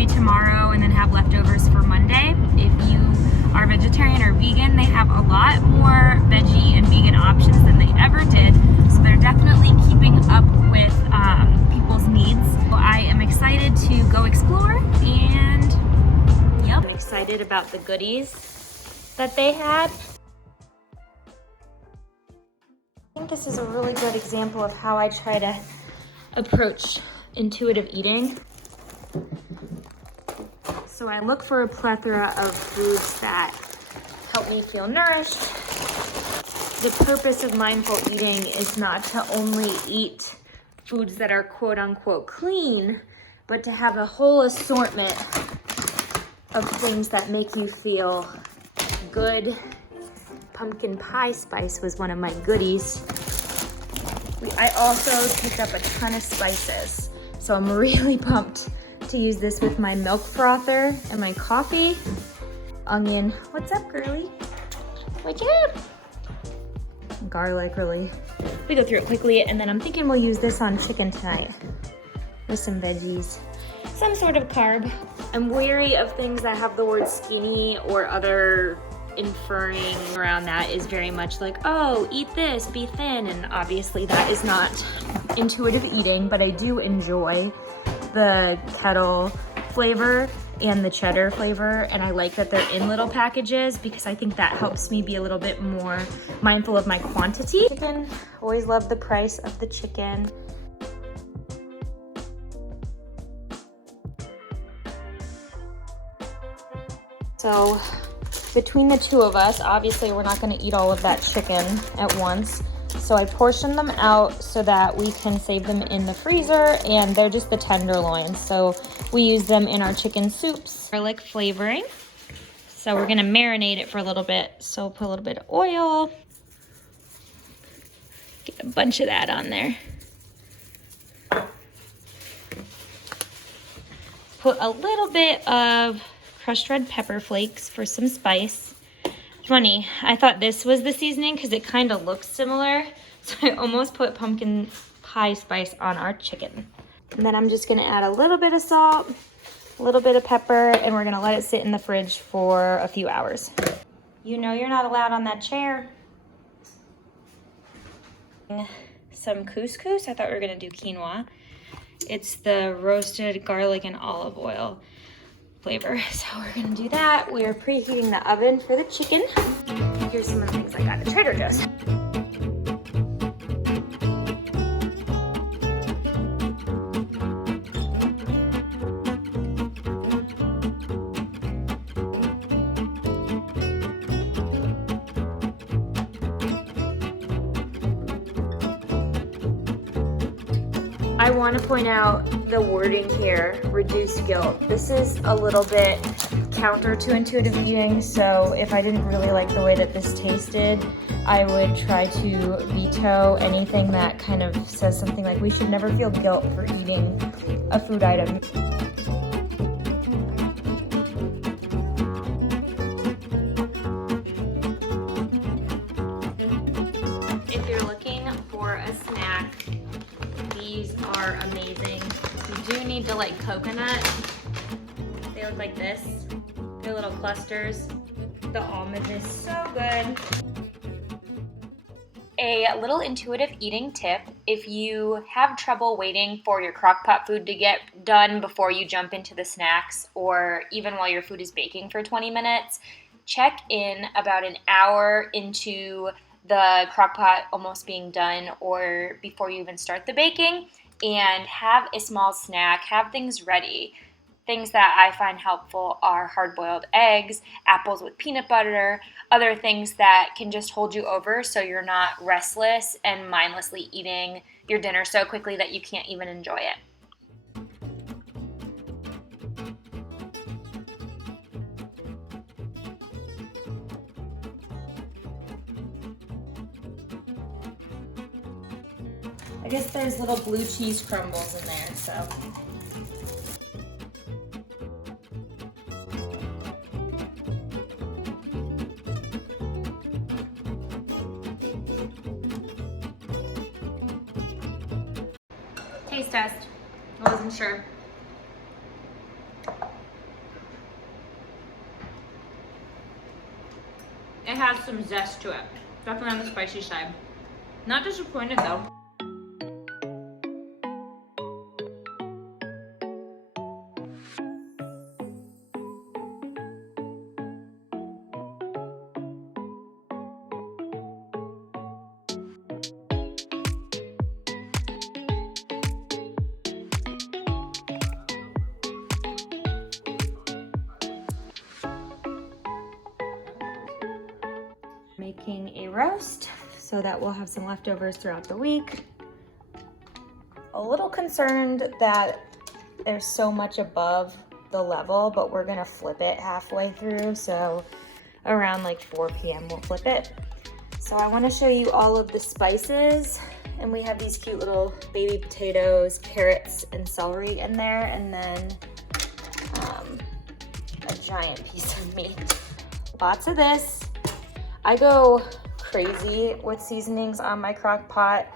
maybe tomorrow and then have leftovers for Monday. If you are vegetarian or vegan, they have a lot more veggie and vegan options than they ever did. So they're definitely keeping up with people's needs. So I am excited to go explore, and yep, I'm excited about the goodies that they had. I think this is a really good example of how I try to approach intuitive eating. So I look for a plethora of foods that help me feel nourished. The purpose of mindful eating is not to only eat foods that are quote unquote clean, but to have a whole assortment of things that make you feel good. Pumpkin pie spice was one of my goodies. I also picked up a ton of spices, so I'm really pumped to use this with my milk frother and my coffee. Onion, what's up, girly? What's up? Garlic, really. We go through it quickly, and then I'm thinking we'll use this on chicken tonight with some veggies. Some sort of carb. I'm wary of things that have the word skinny or other inferring around that is very much like, oh, eat this, be thin, and obviously that is not intuitive eating, but I do enjoy the kettle flavor and the cheddar flavor, and I like that they're in little packages because I think that helps me be a little bit more mindful of my quantity. Chicken, always love the price of the chicken. So between the two of us, obviously we're not going to eat all of that chicken at once. So I portioned them out so that we can save them in the freezer, and they're just the tenderloins. So we use them in our chicken soups. Garlic flavoring. So we're going to marinate it for a little bit. So we'll put a little bit of oil. Get a bunch of that on there. Put a little bit of crushed red pepper flakes for some spice. Funny, I thought this was the seasoning because it kind of looks similar. So I almost put pumpkin pie spice on our chicken. And then I'm just gonna add a little bit of salt, a little bit of pepper, and we're gonna let it sit in the fridge for a few hours. You know you're not allowed on that chair. Some couscous, I thought we were gonna do quinoa. It's the roasted garlic and olive oil flavor. So we're gonna do that. We are preheating the oven for the chicken. Here's some of the things I got at Trader Joe's. I want to point out the wording here, reduce guilt. This is a little bit counter to intuitive eating, so if I didn't really like the way that this tasted, I would try to veto anything that kind of says something like we should never feel guilt for eating a food item. If you're looking for a snack, these are amazing. You do need to like coconut. They look like this. They're little clusters. The almond is so good. A little intuitive eating tip: if you have trouble waiting for your Crockpot food to get done before you jump into the snacks, or even while your food is baking for 20 minutes, check in about an hour into the Crockpot almost being done or before you even start the baking, and have a small snack, have things ready. Things that I find helpful are hard-boiled eggs, apples with peanut butter, other things that can just hold you over so you're not restless and mindlessly eating your dinner so quickly that you can't even enjoy it. I guess there's little blue cheese crumbles in there, so. Taste test. I wasn't sure. some zest to it. Definitely on the spicy side. Not disappointed though. Making a roast so that we'll have some leftovers throughout the week. A little concerned that there's so much above the level, but we're gonna flip it halfway through, so around like 4 p.m. we'll flip it. So I want to show you all of the spices, and we have these cute little baby potatoes, carrots, and celery in there, and then a giant piece of meat. Lots of this. I go crazy with seasonings on my crock pot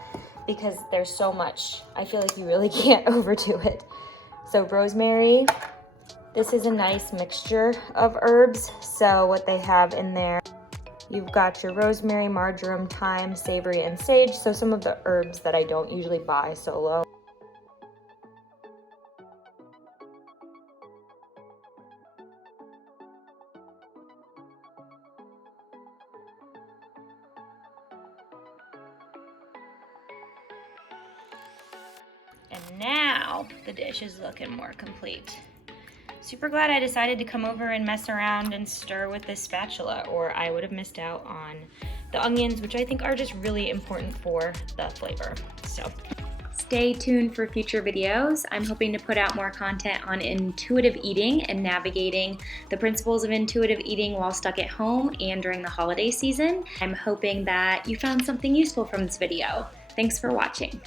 because there's so much. I feel like you really can't overdo it. So rosemary, this is a nice mixture of herbs. So what they have in there, you've got your rosemary, marjoram, thyme, savory, and sage. So some of the herbs that I don't usually buy solo. And now the dish is looking more complete. Super glad I decided to come over and mess around and stir with this spatula, or I would have missed out on the onions, which I think are just really important for the flavor. So stay tuned for future videos. I'm hoping to put out more content on intuitive eating and navigating the principles of intuitive eating while stuck at home and during the holiday season. I'm hoping that you found something useful from this video. Thanks for watching.